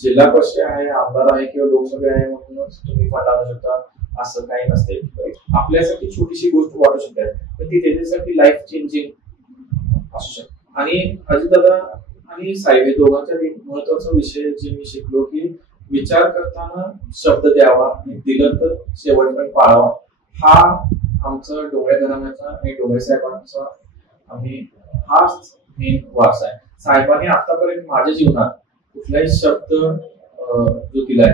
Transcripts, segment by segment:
जिल्हा परिषद आहे, आमदार आहे किंवा लोकसभा आहे म्हणूनच तुम्ही फंड आणू शकता असं काही नसते. आपल्यासाठी छोटीशी गोष्ट वाटू शकते पण ती त्याच्यासाठी लाईफ चेंजिंग असू शकते. आणि अजितदादा आणि साहेब दोघांचा एक महत्वाचा विषय जे मी शिकलो की विचार करताना शब्द द्यावा आणि दिलं तर शेवटपर्यंत पाळावा. हा आमचा डोंगरे घराण्याचा आणि डोंगरे साहेबांचा आम्ही हाच मेन वारसा आहे. साहेबांनी आतापर्यंत माझ्या जीवनात कुठलाही शब्द जो दिलाय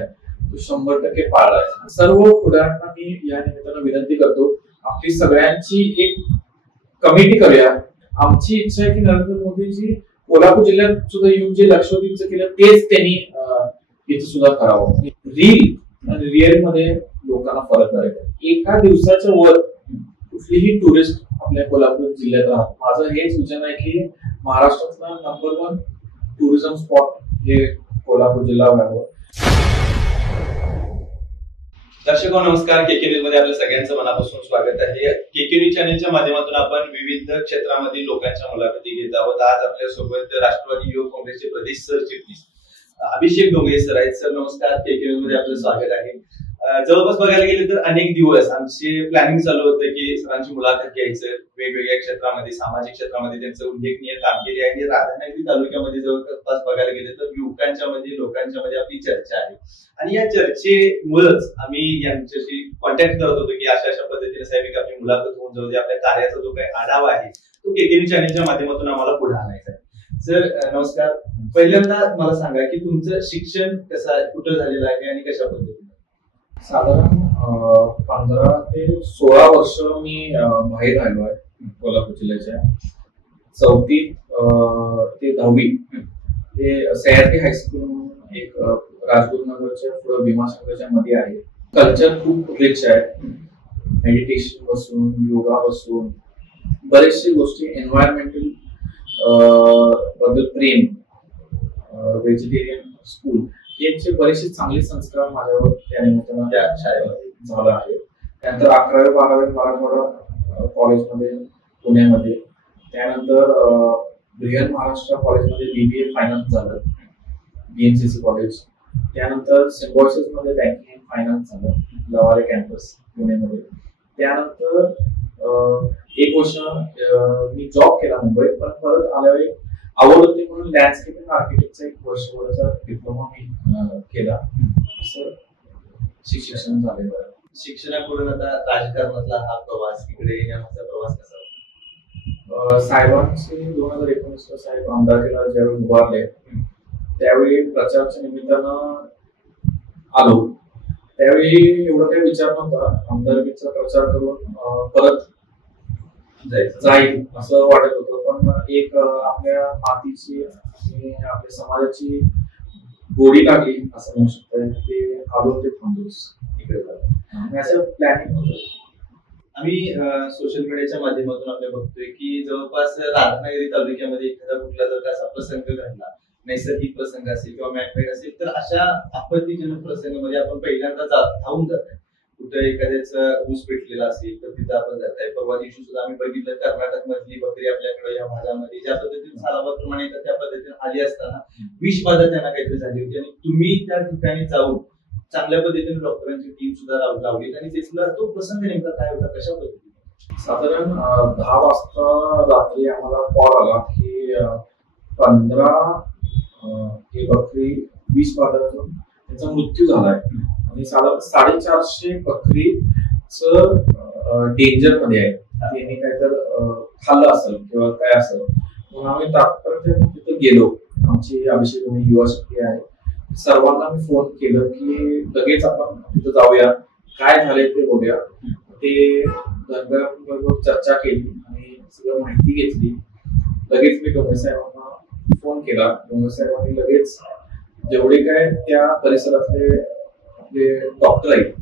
तो 100% पाळलाय. सर्व पुढाऱ्यांना मी या निमित्तानं विनंती करतो आपली सगळ्यांची एक कमिटी करूया. आमची इच्छा आहे की नरेंद्र मोदीजी कोल्हापूर जिल्ह्यात सुद्धा येऊन जे लक्षद्वीपचं केलं तेच त्यांनी इथं सुद्धा करावं. रील आणि रिअल मध्ये लोकांना फरक करायचा. एका दिवसाच्या वर कुठलीही टुरिस्ट आपल्या कोल्हापूर जिल्ह्यात राहत. माझं हेच विचार आहे की महाराष्ट्रातला नंबर 1 टुरिझम स्पॉट हे कोल्हापूर जिल्हा व्हावं. दर्शको नमस्कार. केके न्यूज मध्ये आपल्या सगळ्यांचं मनापासून स्वागत आहे. केके न्यूज चॅनलच्या माध्यमातून आपण विविध क्षेत्रामधील लोकांच्या मुलाखती घेत आहोत. आज आपल्या सोबत राष्ट्रवादी युवक काँग्रेसचे प्रदेश सरचिटणीस अभिषेक डोंगरे सर आहेत. सर नमस्कार. केके न्यूज मध्ये आपलं स्वागत आहे. जवळपास बघायला गेले तर अनेक दिवस आमचे प्लॅनिंग चालू होतं की सरांची मुलाखत घ्यायचं. वेगवेगळ्या क्षेत्रामध्ये सामाजिक क्षेत्रामध्ये त्यांचं उल्लेखनीय कामगिरी आहे. आणि राधानगरी तालुक्यामध्ये जवळपास बघायला गेले तर युवकांच्या मध्ये लोकांच्या मध्ये आपली चर्चा आहे. आणि या चर्चेमुळेच आम्ही यांच्याशी कॉन्टॅक्ट करत होतो की अशा अशा पद्धतीने साहेब आपली मुलाखत होऊन जाऊ दे. आपल्या कार्याचा जो काही आढावा आहे तो केके न्यूज चॅनलच्या माध्यमातून आम्हाला पुढे आणायचा आहे. सर नमस्कार. पहिल्यांदा मला सांगा की तुमचं शिक्षण कसं कुठं झालेलं आहे आणि कशा पद्धतीने? साधारण 15 ते 16 वर्ष मी बाहेर राहिलो आहे कोल्हापूर जिल्ह्याच्या. 4थी ते 10वी हे सह्याद्री हायस्कूल म्हणून एक राजगुरुनगरच्या पुढे भीमाशंकरच्या मध्ये आहे. कल्चर खूप रिच आहे. मेडिटेशन पासून योगा पासून बरेचशे गोष्टी, एन्व्हायरमेंटल बद्दल प्रेम, व्हेजिटेरियन स्कूल याचे बरेचसे चांगले संस्कार माझ्यावर त्या निमित्तानं त्या शाळेवर झालं आहे. त्यानंतर 11वी 12वी मराठवाडा कॉलेजमध्ये पुण्यामध्ये, त्यानंतर बृहन महाराष्ट्र कॉलेजमध्ये BBA फायनान्स झालं, BMCC कॉलेज. त्यानंतर सिम्बॉयसिस मध्ये बँकिंग फायनान्स झालं लवारे कॅम्पस पुण्यामध्ये. त्यानंतर 1 वर्ष मी जॉब केला मुंबईत. पण परत आल्यावेळी आवड होती म्हणून लँडस्केपिंग आर्किटेक्टचा 1 वर्षभराचा डिप्लोमा मी केला. असं शिक्षण झालेलं आहे. शिक्षणाकडून आता राजकारणातला हा प्रवास, इकडे येण्याचा प्रवास कसा होता? साहेबांचे 2019 साहेब आमदारकीला ज्यावेळी उभारले त्यावेळी प्रचाराच्या निमित्तानं आलो. त्यावेळी एवढं काही विचार नव्हता. आमदारकीचा प्रचार करून परत जाईल असं वाटत होतं. पण एक आपल्या मातीची आणि आपल्या समाजाची गोडी लागली असं म्हणू शकतो. ते आलो ते थांबलोच इकडे असं प्लॅनिंग होतं. आम्ही सोशल मीडियाच्या माध्यमातून आपल्या बघतोय की जवळपास राधानगरी तालुक्यामध्ये एखादा कुठला जर असा प्रसंग घडला, नैसर्गिक प्रसंग असेल किंवा मॅनमेड असेल, तर अशा आपत्तीजनक प्रसंगामध्ये आपण पहिल्यांदा धावून जातोय. कुठे एखाद्याचं ऊस पेटलेला असेल तर तिथं आपण जाताय. परवा दिवशी सुद्धा आम्ही बघितलं कर्नाटक मधली बकरी आपल्याकडे या भागामध्ये ज्या पद्धतीने सालाबादप्रमाणे येतात त्या पद्धतीने आली असताना विषबाधा त्यांना काहीतरी झाली होती आणि तुम्ही त्या ठिकाणी जाऊन चांगल्या पद्धतीने डॉक्टरांची टीम सुद्धा लावली. आणि तिथला तो प्रसंग नेमका काय होता, कशा पद्धतीने? साधारण 10 वाजता रात्री आम्हाला कॉल आला की 15 ही बकरी विषबाधातून त्यांचा मृत्यू झालाय आणि साधारण 450 बकरीच डेंजर मध्ये आहे. त्यांनी काहीतरी खाल्लं असेल किंवा काय असेल म्हणून आम्ही तात्काळ तिथे गेलो. आमची अभिषेक युवा शक्ती आहे. सर्वांना मी फोन केलं की लगेच आपण तिथं जाऊया, काय झालंय ते बघूया. ते धनगरांबरोबर चर्चा केली आणि सगळं माहिती घेतली. लगेच मी डोंगरे साहेबांना फोन केला. डोंगरे साहेबांनी लगेच जेवढे काय त्या परिसरातले आपले डॉक्टर आहेत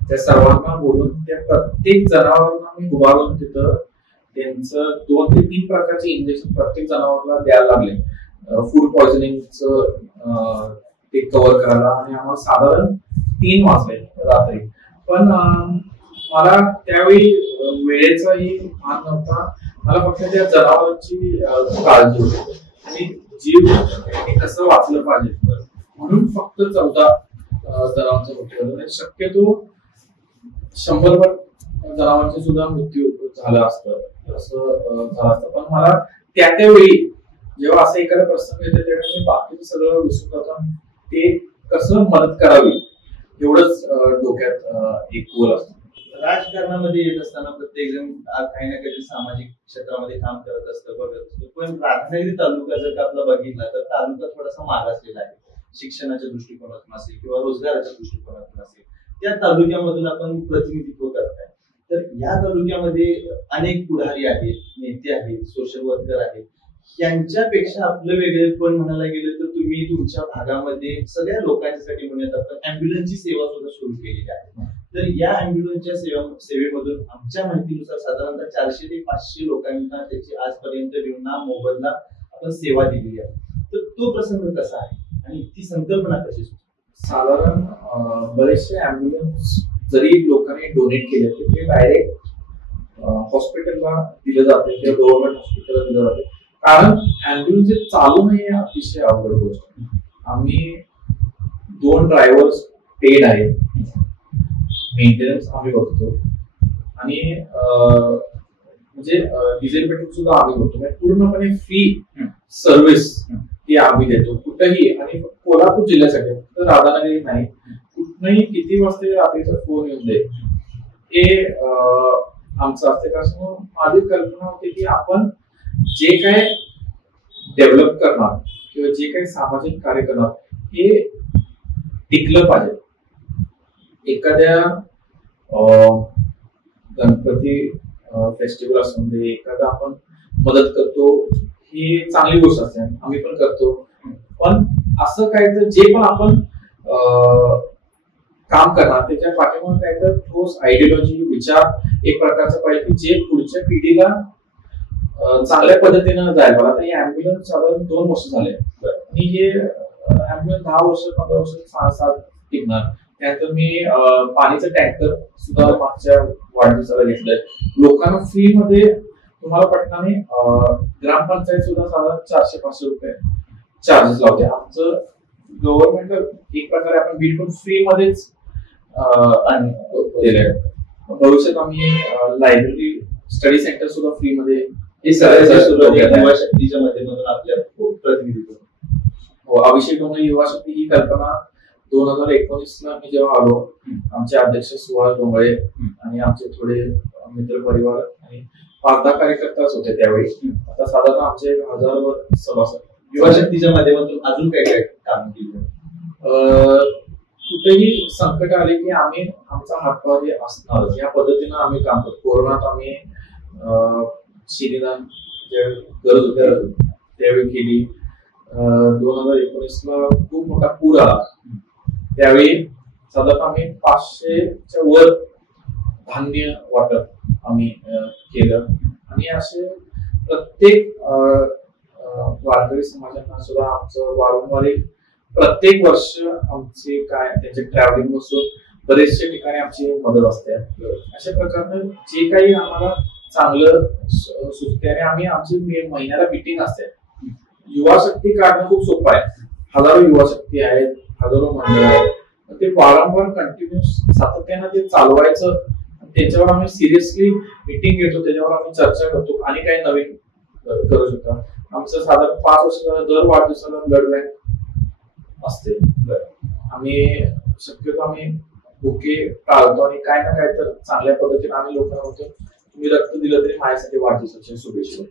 त्या सर्वांना बोलून त्या प्रत्येक जनावरांना मी उभारून तिथं त्यांचं 2 ते 3 प्रकारचे इंजेक्शन प्रत्येक जनावराला द्यायला लागले. फूड पॉइझनिंगचं ते कव्हर करायला. आणि आम्हाला साधारण 3 वाजले रात्री. पण मला त्यावेळी वेळेचाही भान नव्हता. मला फक्त त्या जनावरांची काळजी होती आणि जीव कसं वाचलं पाहिजे. म्हणून फक्त 14 जनावरांचा मृत्यू झाला. शक्यतो 100 जनावरांचे सुद्धा मृत्यू झाला असतं असं झालं असतं. पण मला त्यावेळी जेव्हा असं एखादा प्रसंग येतो तेव्हा मी बाकीचं सगळं विसरून जातो. ते कसं मदत करावी एवढंच डोक्यात एक गोल असतो. राजकारणामध्ये येत असताना प्रत्येक जण काही ना काही सामाजिक क्षेत्रामध्ये काम करत असतं, बघत असतं. पण रत्नागिरी तालुका जर का आपला बघितला तर तालुका थोडासा मागासलेला आहे, शिक्षणाच्या दृष्टिकोनातून असेल किंवा रोजगाराच्या दृष्टिकोनातून असेल. त्या तालुक्यामधून आपण प्रतिनिधित्व करताय. तर या तालुक्यामध्ये अनेक पुढारी आहेत, नेते आहेत, सोशल वर्कर आहेत. यांच्यापेक्षा आपलं वेगळेपण म्हणायला गेलं तर तुम्ही तुमच्या भागामध्ये सगळ्या लोकांसाठी म्हणूयात आपण अँब्युलन्सची सेवा सुद्धा सुरू केलेली आहे. तर या अँब्युलन्सच्या सेवेमधून आमच्या माहितीनुसार साधारणतः 400 ते 500 लोकांना त्याची आजपर्यंत विना मोबदला आपण सेवा दिलेली आहे. तर तो प्रसंग कसा आहे आणि ती संकल्पना कशी सुचली? साधारण बरेचसे अँब्युलन्स जरी लोकांनी डोनेट केले तर ते डायरेक्ट हॉस्पिटलला दिलं जाते किंवा गव्हर्नमेंट हॉस्पिटलला दिलं जाते. कारण अँब्युलन्स चालू नाही आहे अतिशय अवघड गोष्ट. आम्ही 2 ड्रायव्हर्स पेड आहेत, मेंटेनन्स आम्ही बघतो आणि म्हणजे डिझेल पेट्रोल सुद्धा आम्ही बघतो. म्हणजे पूर्णपणे फ्री सर्व्हिस ही आम्ही देतो कुठेही. आणि कोल्हापूर जिल्ह्यासाठी फक्त राधानगरी नाही, कुठनंही किती वाजता रात्रीचा फोन येऊन दे हे आमचं असते. कारण माझी कल्पना होती की आपण जे काय डेव्हलप करणार किंवा जे काही सामाजिक कार्य करणार हे टिकलं पाहिजे. एखाद्या गणपती फेस्टिवल असून दे, एखादा आपण मदत करतो ही चांगली गोष्ट असते, आम्ही पण करतो. पण असं काय तर जे पण आपण काम करणार त्याच्या पाठीमागे काय तर ठोस आयडिओलॉजी विचार एक प्रकारचा पाहिजे की जे पुढच्या पिढीला चांगल्या पद्धतीनं जायला. आता हे अँब्युलन्स साधारण 2 वर्ष झाले आणि हे अँब्युलन्स 10 वर्ष 15 वर्ष 6-7 टिकणार. त्यानंतर मी पाणीचं टँकर सुद्धा मागच्या वाढदिवसाला घेतलंय. लोकांना फ्री मध्ये तुम्हाला पटणाने ग्रामपंचायत सुद्धा साधारण 400-500 रुपये चार्जेस लावते. आमचं गव्हर्नमेंट एक प्रकारे आपण बिलकुल फ्री मध्येच दिलंय. भविष्यात आम्ही लायब्ररी स्टडी सेंटर सुद्धा फ्री मध्ये हे सगळ्या युवा शक्तीच्या माध्यमातून आपल्या प्रतिनिधित्व. हो, अभिषेक डोंगरे युवा शक्ती ही कल्पना 2019 ला मी जेव्हा आलो, आमचे अध्यक्ष सुहास डोंगरे आणि आमचे थोडे मित्र परिवार आणि 5-10 कार्यकर्ताच होते त्यावेळी. आता साधारण आमचे 1000वर सभासद. युवा शक्तीच्या माध्यमातून अजून काय काय काम केलं? कुठेही संकट आले की आम्ही आमचा हातभार हे असणार या पद्धतीनं आम्ही काम करतो. कोरोनात आम्ही शिरीदान गरज होती त्यावेळी केली. 2019 ला खूप मोठा पूर आला, त्यावेळी साधारण आम्ही 500च्या वर धान्य वाटप आम्ही केलं. आणि असे प्रत्येक वारकरी समाजांना सुद्धा आमचं वारंवार प्रत्येक वर्ष आमचे काय त्यांचे ट्रॅव्हलिंग बसून बरेचशे ठिकाणी आमची मदत असते. अशा प्रकारे जे काही आम्हाला चांगलं सुचते आणि आम्ही आमची महिन्याला मीटिंग असते. युवा शक्ती काढणं खूप सोपं आहे. हजारो युवा शक्ती आहेत, हजारो मंडळ आहेत. ते वारंवार कंटिन्युअस सातत्यानं ते चालवायचं. त्याच्यावर आम्ही सिरियसली मीटिंग घेतो, त्याच्यावर आम्ही चर्चा करतो आणि काही नवीन करू शकतो. आमचं साधारण 5 वर्ष दर वाढदिवसाला ब्लड बँक असते. आम्ही शक्यतो आम्ही भुके टाळतो आणि काय ना काय तर चांगल्या पद्धतीने आम्ही लोकांना होतो तुम्ही रक्त दिलं तरी माझ्यासाठी वाढदिवसाच्या शुभेच्छा.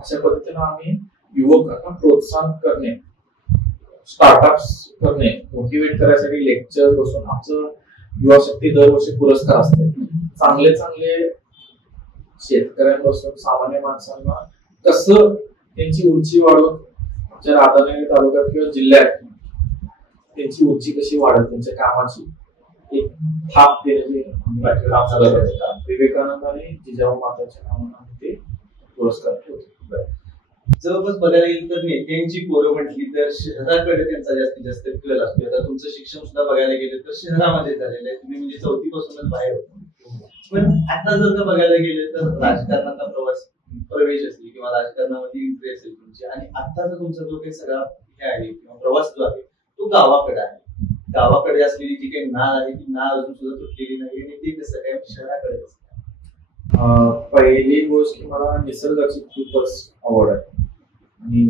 अशा पद्धतीनं आम्ही युवकांना प्रोत्साहन करणे, स्टार्टअप्स करणे, मोटिवेट करायसाठी लेक्चर बसून आमचं युवा शक्ती दरवर्षी पुरस्कार असते. चांगले चांगले शेतकऱ्यांपासून सामान्य माणसांना कसं त्यांची उंची वाढवून आमच्या राधानगरी तालुक्यात किंवा जिल्ह्यात त्यांची उंची कशी वाढत त्यांच्या कामाची एक थाप देण्याचे विवेकानंद आणि जिजाऊ माताच्या नावाने ते पुरस्कार ठेवतो. जवळपास बघायला गेलं तर नेत्यांची पोरं म्हटली तर शहराकडे त्यांचा जास्तीत जास्त कल असतो. आता तुमचं शिक्षण सुद्धा बघायला गेलं तर शहरामध्ये झालेलं आहे, तुम्ही म्हणजे 4थी पासूनच बाहेर होतो. पण आता जर का बघायला गेलं तर राजकारणाचा प्रवेश असेल किंवा राजकारणामध्ये एंट्री असेल तुमची आणि आताचा तुमचा जो काही सगळा हे आहे किंवा प्रवास जो आहे तो गावाकडे आहे. गावाकडे असलेली जी काही नाळ आहे ती नाळ अजून सुद्धा तुटलेली नाही आणि ते कसं काय शहराकडे असतं. पहिली गोष्ट की मला निसर्गाची खूपच आवड आहे आणि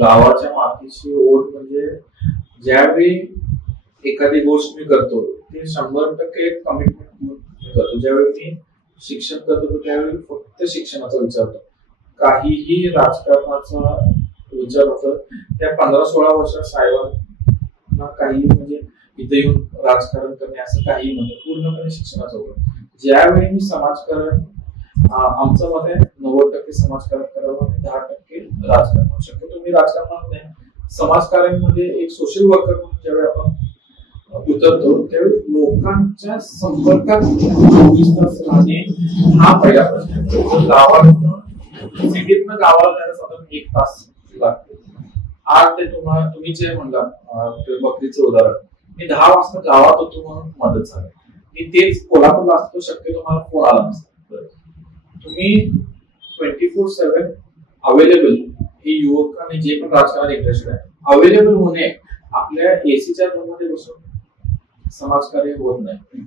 गावाच्या मातीची ओढ म्हणजे ज्यावेळी एखादी गोष्ट मी करतो ते 100% कमिटमेंट घेऊन करतो. ज्यावेळी मी शिक्षण करतो त्यावेळी फक्त शिक्षणाचा विचार होतो, काहीही राजकारणाचा विचार होतो. त्या 15-16 वर्षात साहेबांना काही म्हणजे इथे येऊन राजकारण करणे असं काही नव्हतं, पूर्णपणे शिक्षणाचं होतं. ज्यावेळी मी समाजकारण आमचं मत आहे 90% समाजकारण करावं आणि 10% राजकारण. शक्यतो मी राजकारणात नाही, समाजकार्यामध्ये एक सोशल वर्कर म्हणून ज्यावेळी आपण उतरतो त्यावेळी लोकांच्या संपर्कात 24 तास राहणे हा पहिला प्रश्न. गावातून सिटीतनं गावाला जायला साधारण 1 तास लागतो. आज ते तुम्ही जे म्हणला बकरीचं उदाहरण, मी 10 वाजता गावात होतो म्हणून मदत झाली. मी तेच कोल्हापूरला असतो शक्यतो मला फोन आला नसता. तुम्ही 24/7 अवेलेबल हे युवकांनी जे पण राजकारणात इंटरेस्टेड आहे अवेलेबल होणे. आपल्या एसीच्या रूम मध्ये बसून समाजकार्य होत नाही.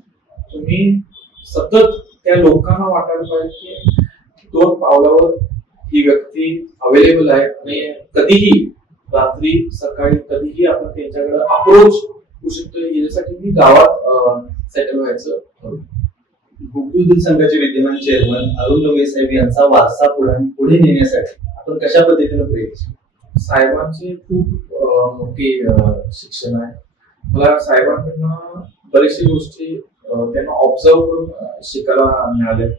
तुम्ही सतत त्या लोकांना वाटायला पाहिजे की 2 पावलावर ही व्यक्ती अवेलेबल आहे आणि कधीही रात्री सकाळी कधीही आपण त्यांच्याकडे अप्रोच होऊ शकतो. याच्यासाठी मी गावात सेटल व्हायचं ठरवलं. गोकुळ दूध संघाचे विद्यमान चेअरमन अरुण डोंगरे साहेब यांचा वारसा पुढे नेण्यासाठी आपण कशा पद्धतीने प्रयत्न? साहेबांची खूप मोठी शिक्षण आहे. मला साहेबांकडनं बरेचशे गोष्टी त्यांना ऑब्झर्व करून शिकायला मिळाले.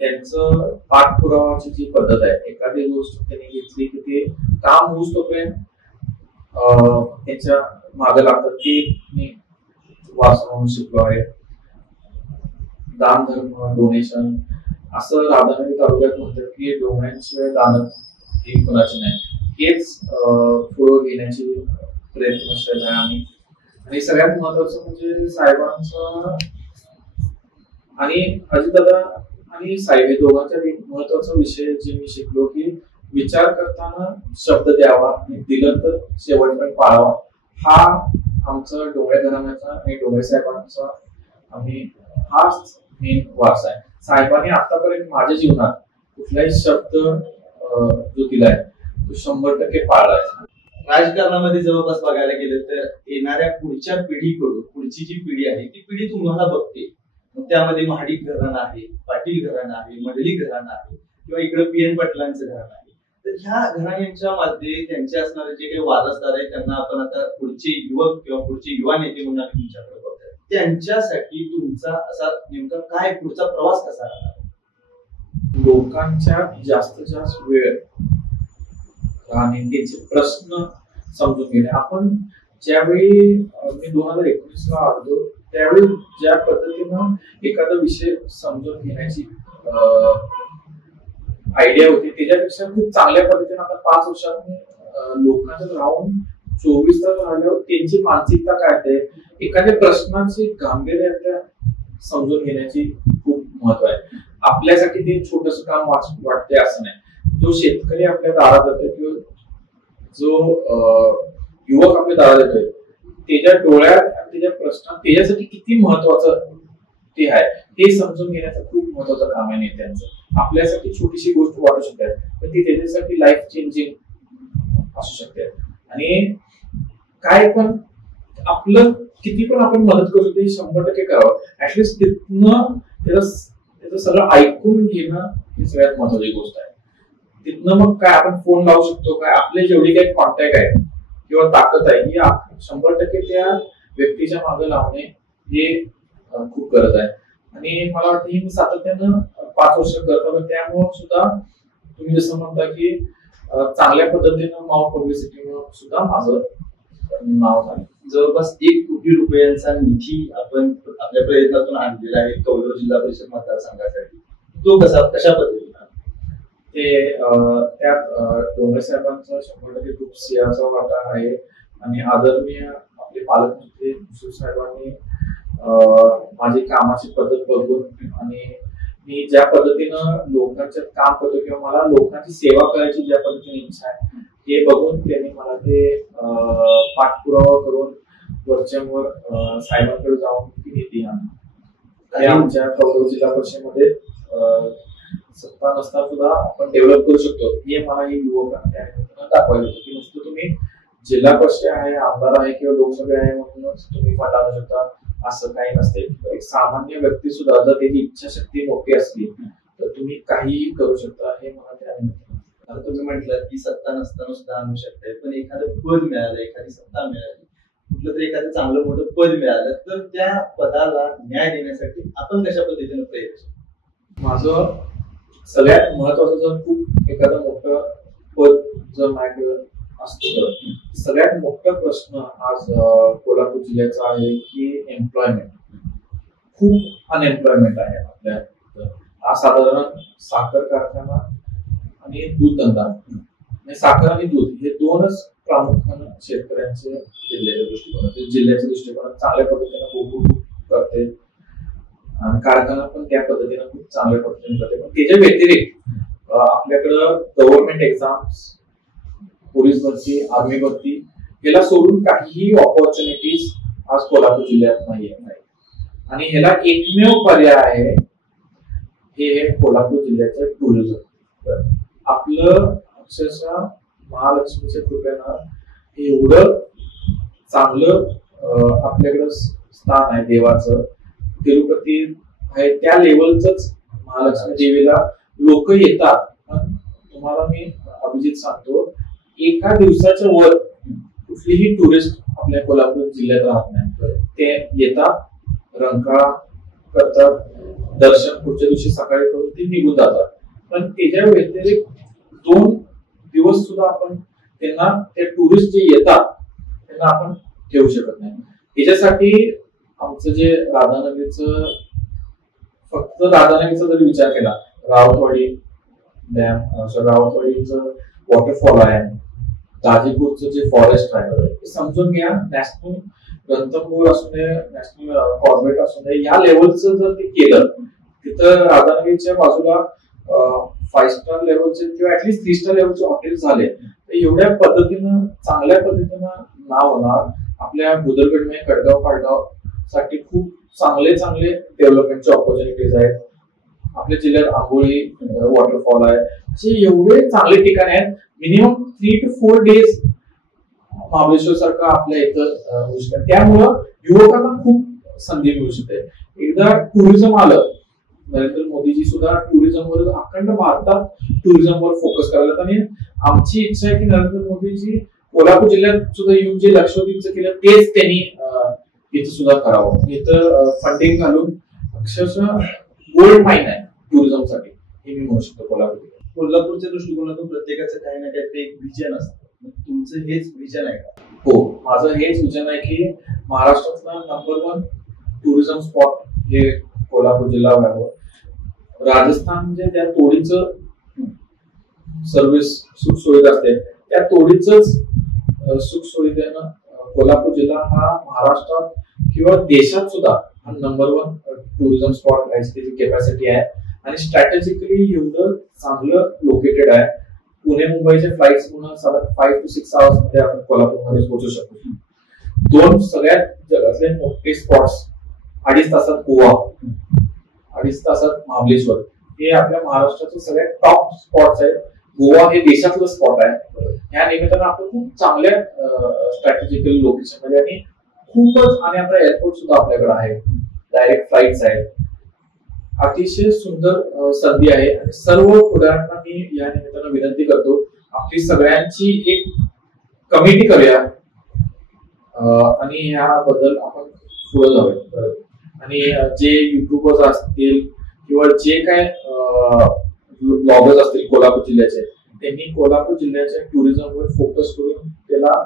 त्यांचं पाठपुरावाची जी पद्धत आहे, एखादी गोष्ट त्यांनी घेतली की ते काम होऊच तोपर्यंत त्यांच्या मागे लागतात, ते मी वाचून म्हणून शिकलो आहे. दान धर्म डोनेशन असं राधानगरी तालुक्यात म्हणतात की डोंगरांशिवाय दान ही कोणाची नाही, हेच पुढं घेण्याची प्रयत्नशील आहे आम्ही. आणि सगळ्यात महत्वाचं म्हणजे साहेबांचं आणि अजितदादा आणि साहेब हे दोघांचा एक महत्वाचा विषय जे मी शिकलो की विचार करताना शब्द द्यावा आणि दिलं तर शेवटपर्यंत पाळावा. हा आमचा डोंगरे घराण्याचा आणि डोंगरे साहेबांचा आम्ही हाच मेन वारसा आहे. साहेबांनी आतापर्यंत माझ्या जीवनात कुठलाही शब्द जो दिलाय तो 100% पाळलाय. राजकारणामध्ये जवळपास बघायला गेलं तर येणाऱ्या पुढच्या पिढीकडून पुढची जी पिढी आहे ती पिढी तुम्हाला बघते. त्यामध्ये महाडिक घराणं आहे, पाटील घराणं आहे, मंडलिक घराणं आहे किंवा इकडे PN पाटलांचं घराणं आहे. तर ह्या घराण्यांच्या मध्ये त्यांचे असणारे जे काही वारसदार आहेत त्यांना आपण आता पुढचे युवक किंवा पुढचे युवा नेते म्हणून आम्ही तुमच्याकडे बघतोय. त्यांच्यासाठी तुमचा असा नेमका काय पुढचा प्रवास कसा राहणार? लोकांच्या जास्तीत जास्त वेळ राहणे, त्यांचे प्रश्न समजून घेणे. आपण ज्यावेळी मी 2019ला आलो त्यावेळी ज्या पद्धतीनं एखादा विषय समजून घेण्याची आयडिया होती त्याच्यापेक्षा खूप चांगल्या पद्धतीने आता 5 वर्षात लोकांच्यात राहून 24 तास राहिल्यावर त्यांची मानसिकता काय असते, एखाद्या प्रश्नाची गांभीर्य समजून घेण्याची खूप महत्व आहे. आपल्यासाठी ते छोटस काम वाटते असं नाही. जो शेतकरी आपल्या दारात येतोय किंवा जो युवक आपल्या दारात येतोय त्याच्या डोळ्यात त्याच्या प्रश्नात त्याच्यासाठी किती महत्वाचं ते आहे हे समजून घेण्याचं खूप महत्वाचं काम आहे नेत्यांचं. आपल्यासाठी छोटीशी गोष्ट वाटू शकते पण ती त्याच्यासाठी लाईफ चेंजिंग असू शकते. आणि काय पण आपलं किती पण आपण मदत करू ते 100% करावं. ऍटलिस्ट तिथनं त्याचं सगळं ऐकून घेणं ही सगळ्यात महत्वाची गोष्ट आहे. तिथनं मग काय आपण फोन लावू शकतो, काय आपले जेवढी काही कॉन्टॅक्ट आहे किंवा ताकद आहे ही 100% त्या व्यक्तीच्या मागे लावणे हे खूप गरज आहे. आणि मला वाटतं ही मी सातत्यानं 5 वर्ष करतो. त्यामुळे सुद्धा तुम्ही जसं म्हणता की चांगल्या पद्धतीनं माऊ पब्लिसिटी सुद्धा माझं नाव झालं. जवळपास 1 कोटी रुपयांचा निधी आपण आपल्या प्रयत्नातून आणलेला आहे कौलर जिल्हा परिषद मतदारसंघासाठी. तो कशा पद्धतीने ते त्यात डोंगरे साहेबांचा 100% खूप सिंहाचा वाटा आहे. आणि आदरणीय आपले पालकमंत्री साहेबांनी माझी कामाची पद्धत बघून आणि मी ज्या पद्धतीनं लोकांच्यात काम करतो किंवा मला लोकांची सेवा करायची ज्या पद्धतीने इच्छा आहे हे बघून त्यांनी मला ते पाठपुरावा करून वरच्यावर साहेबांकडे जाऊन ती नीती आणली. आमच्या कौरव जिल्हा परिषदेमध्ये सत्ता नसता सुद्धा आपण डेव्हलप करू शकतो हे मला ही युवकांना दाखवायचं होतं की नुसतं तुम्ही जिल्हा परिषद आहे, आमदार आहे किंवा लोकसभा आहे म्हणूनच तुम्ही फंड आणू शकता असं काही नसते. एक सामान्य व्यक्ती सुद्धा जर त्याची इच्छाशक्ती मोठी असली तर तुम्ही काहीही करू शकता हे मला त्या तुम्ही म्हटलं की सत्ता नसताना सुद्धा आणू शकताय, पण एखादं पद मिळालं, एखादी सत्ता मिळाली, कुठलं तरी एखादं चांगलं मोठं पद मिळालं तर त्या पदाला न्याय देण्यासाठी आपण कशा पद्धतीने प्रयत्न? माझं सगळ्यात महत्वाचं जर खूप एखादं मोठं पद जर माझ्याकडे असतं तर सगळ्यात मोठा प्रश्न आज कोल्हापूर जिल्ह्याचा आहे की एम्प्लॉयमेंट. खूप अनएम्प्लॉयमेंट आहे आपल्या. आज साधारण साखर कारखाना आणि दूध धंदा, साखर आणि दूध हे दोनच प्रामुख्याने शेतकऱ्यांचे जिल्ह्याच्या दृष्टिकोनात चांगल्या पद्धतीने खूप करते आणि कारखाना पण त्या पद्धतीने खूप चांगल्या पद्धतीने करते. पण त्याच्या व्यतिरिक्त आपल्याकडं गव्हर्नमेंट एक्झाम्स, पोलीस भरती, आर्मी भरती याला सोडून काहीही ऑपॉर्च्युनिटीज आज कोल्हापूर जिल्ह्यात नाही. आणि ह्याला एकमेव पर्याय आहे हे कोल्हापूर जिल्ह्याचं टुरिझम. आपलं अक्षरशः महालक्ष्मीच्या कृपेनं एवढं चांगलं आपल्याकडं स्थान आहे देवाचं, तिरुपती आहे त्या लेवलच महालक्ष्मी देवीला लोक येतात. तुम्हाला मी अभिजित सांगतो, एका दिवसाच्या वर कुठलीही टुरिस्ट आपल्या कोल्हापूर जिल्ह्यात राहत नाही. ते येतात, रंकाळा करतात, दर्शन पुढच्या दिवशी सकाळी करून ते निघून जातात. पण त्याच्या व्यतिरिक्त 2 दिवस सुद्धा आपण त्यांना ते टुरिस्ट जे येतात त्यांना आपण ठेवू शकत नाही. त्याच्यासाठी आमचं जे राधानगरीचं, फक्त राधानगरीचा जरी विचार केला, रावतवाडी डॅम, रावतवाडीचं वॉटरफॉल आहे, दाजीपूरचं जे फॉरेस्ट आहे, हे समजून घ्या नॅशनल रणथंबोर असू दे, नॅशनल कॉर्बेट असू दे, या लेवलचं जर ते केलं तिथं राधानगरीच्या बाजूला 5 स्टार लेवलचे किंवा ऍटलीस्ट 3 स्टार लेवलचे हॉटेल झाले तर एवढ्या पद्धतीनं चांगल्या पद्धतीनं नाव होणार. आपल्या बुदरगड कडगाव पाडगाव साठी खूप चांगले डेव्हलपमेंटचे ऑपॉर्च्युनिटीज आहेत. आपल्या जिल्ह्यात आंबोळी वॉटरफॉल आहे, असे एवढे चांगले ठिकाण आहेत. मिनिमम 3 to 4 डेज महाबळेश्वर सारखं आपल्या इथं होऊ शकतं. त्यामुळं युवकांना खूप संधी मिळू शकते. एकदा टुरिझम आलं, नरेंद्र मोदीजी सुद्धा टुरिझमवर, अखंड भारतात टुरिझमवर फोकस करायला. आणि आमची इच्छा आहे की नरेंद्र मोदीजी कोल्हापूर जिल्ह्यात सुद्धा येऊन जे लक्षद्वीपचं केलं तेच त्यांनी इथं सुद्धा करावं. इथं फंडिंग घालून अक्षरशः गोल्ड माइन आहे टुरिझमसाठी हे मी म्हणू शकतो. कोल्हापूरच्या दृष्टिकोनातून प्रत्येकाचं काही ना काहीतरी एक विजन असतं. तुमचं हेच विजन आहे का? हो, माझं हेच विजन आहे की महाराष्ट्रातला नंबर 1 टुरिझम स्पॉट हे कोल्हापूर जिल्हा व्हावं. राजस्थान म्हणजे त्या तोडीचं सर्व्हिस सुखसुविधा असते, त्या तोडीच सुखसुविधेनं कोल्हापूर जिल्हा हा महाराष्ट्रात किंवा देशात सुद्धा हा नंबर 1 टुरिझम स्पॉट व्हायची त्याची कॅपॅसिटी आहे. आणि स्ट्रॅटेजिकली एवढं चांगलं लोकेटेड आहे. पुणे मुंबईच्या फ्लाईट्स म्हणून 5 to 6 आवर्स मध्ये आपण कोल्हापूरमध्ये पोहोचू शकतो. 2 सगळ्यात जगातले मोठे स्पॉट्स, 2.5 तासात गोवा, 2.5 तासात महाबळेश्वर, हे आपल्या महाराष्ट्राचे सगळ्यात टॉप स्पॉट्स आहेत. गोवा हे देशातलं स्पॉट आहे. या निमित्तानं आपण खूप चांगल्या स्ट्रॅटेजिकल लोकेशन मध्ये आणि खूपच, आणि आता एअरपोर्ट सुद्धा आपल्याकडे आहे, डायरेक्ट फ्लाईट्स आहेत. अतिशय सुंदर संधी आहे. आणि सर्व पुढाऱ्यांना मी या निमित्तानं विनंती करतो, आपली सगळ्यांची एक कमिटी करूया आणि याबद्दल आपण पुढे जाऊया. आणि जे युट्यूबर्स असतील किंवा जे काय ब्लॉगर्स असतील कोल्हापूर जिल्ह्याचे, त्यांनी कोल्हापूर जिल्ह्याच्या टुरिझमवर फोकस करून त्याला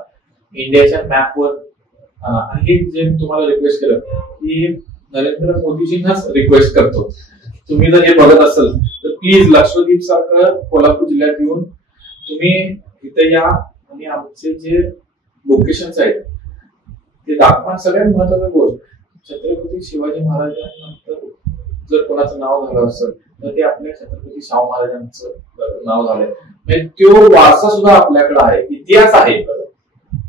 इंडियाच्या मॅपवर, आणि हे जे तुम्हाला रिक्वेस्ट केलं की नरेंद्र मोदीजींनाच रिक्वेस्ट करतो, तुम्ही जर हे बघत असाल तर प्लीज लक्षद्वीप सारखं कोल्हापूर जिल्ह्यात येऊन तुम्ही इथे या आणि आमचे जे लोकेशन्स आहेत ते दाखवा. सगळ्यात महत्वाची गोष्ट, छत्रपती शिवाजी महाराजांनंतर जर कोणाचं नाव झालं असेल तर ते आपल्या छत्रपती शाहू महाराजांचं नाव झालंय. म्हणजे तो वारसा सुद्धा आपल्याकडे आहे की इतिहास आहे,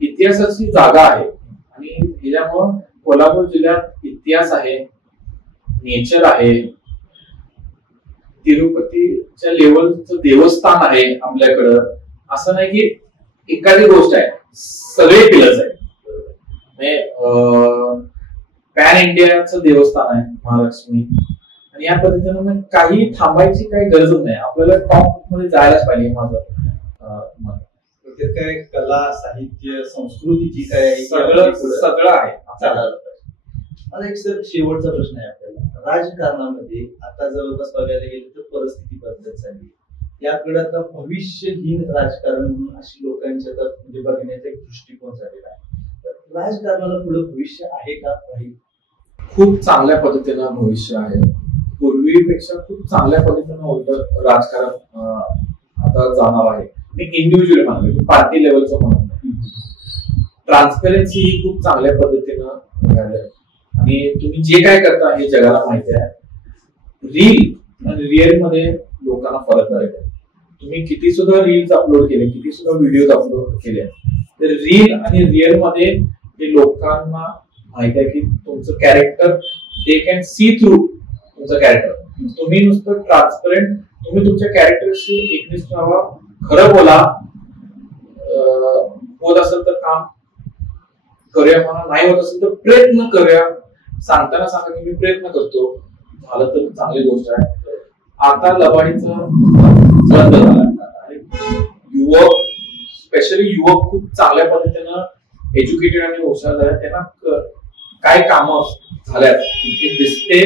इतिहासाची जागा आहे आणि त्याच्यामुळं कोल्हापूर जिल्ह्यात इतिहास आहे, नेचर आहे, तिरुपतीच्या लेवलचं देवस्थान आहे आपल्याकडं. असं नाही की एखादी गोष्ट आहे, सगळे पिलर्स आहेत. पॅन इंडियाचं देवस्थान आहे महालक्ष्मी. आणि या पद्धतीनं काही थांबायची काही गरज नाही, आपल्याला टॉप मध्ये जायलाच पाहिजे. माझं मत काय कला साहित्य संस्कृती जी काय आहे सगळं आहे. मला एक सर शेवटचा प्रश्न आहे आपल्याला. राजकारणामध्ये आता जवळपास बघायला गेलं तर परिस्थिती बदलत चालली, याकडे आता भविष्यहीन राजकारण म्हणून अशी लोकांच्या म्हणजे बघण्याचा एक दृष्टिकोन झालेला आहे. तर राजकारणाला पुढे भविष्य आहे का? नाही, खूप चांगल्या पद्धतीनं भविष्य आहे. पूर्वीपेक्षा खूप चांगल्या पद्धतीनं उलट राजकारण आता जाणार आहे. मी इंडिव्हिज्युअल म्हणतो, पार्टी लेवलचं म्हणतो. ट्रान्सपेरन्सी ही खूप चांगल्या पद्धतीनं झाली आणि तुम्ही जे काय करता हे जगाला माहिती आहे. रील आणि रिअल मध्ये लोकांना फरक करायचा. तुम्ही किती सुद्धा रील्स अपलोड केले, किती सुद्धा व्हिडिओ अपलोड केले, तर रील आणि रिअल मध्ये ते लोकांना माहिती आहे की तुमचं character, they can see through तुमचं कॅरेक्टर. तुम्ही नुसतं ट्रान्सपरंट, तुम्ही तुमच्या कॅरेक्टरशी एकनिष्ठ राहा, खरं बोला, होत असेल तर काम करूया म्हणा, नाही होत असेल तर प्रयत्न करूया. सांगताना सांगा की मी प्रयत्न करतो, झालं तर चांगली गोष्ट आहे. आता लबाडीचा बंद झाला आणि युवक, स्पेशली युवक खूप चांगल्या पद्धतीनं एज्युकेटेड आणि हुशार झाले. त्यांना काय कामं झाल्यात ते दिसते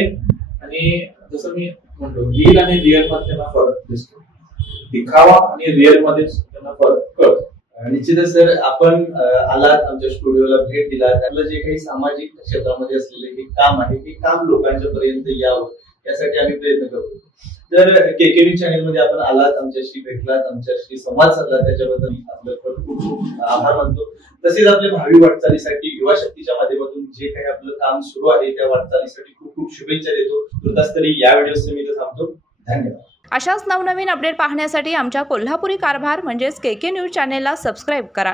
आणि जसं मी म्हणतो रील आणि रिअल मध्ये त्यांना फरक दिसतो. दिखावा आणि रिअल मध्ये त्यांना फरक कळतो. निश्चितच सर, आपण आलात आमच्या स्टुडिओला, भेट दिला. त्यातलं जे काही सामाजिक क्षेत्रामध्ये असलेले हे काम आहे ते काम लोकांच्या पर्यंत यावं यासाठी आम्ही प्रयत्न करतो. तर केके न्यूज चॅनल मध्ये आपण आलात, आमच्याशी भेटलात, आमच्याशी संवाद साधला, त्याच्याबद्दल आपलं खूप खूप आभार मानतो. तसेच आपल्या भावी वाटचालीसाठी युवा शक्तीच्या माध्यमातून जे काही आपलं काम सुरू आहे त्या वाटचालीसाठी खूप खूप शुभेच्छा देतो. तुर्तास तरी या व्हिडिओ मी थांबतो. धन्यवाद. अशाच नवनवीन अपडेट पाहण्यासाठी आमच्या कोल्हापुरी कारभार म्हणजेच केके न्यूज चॅनेलला सबस्क्राईब करा.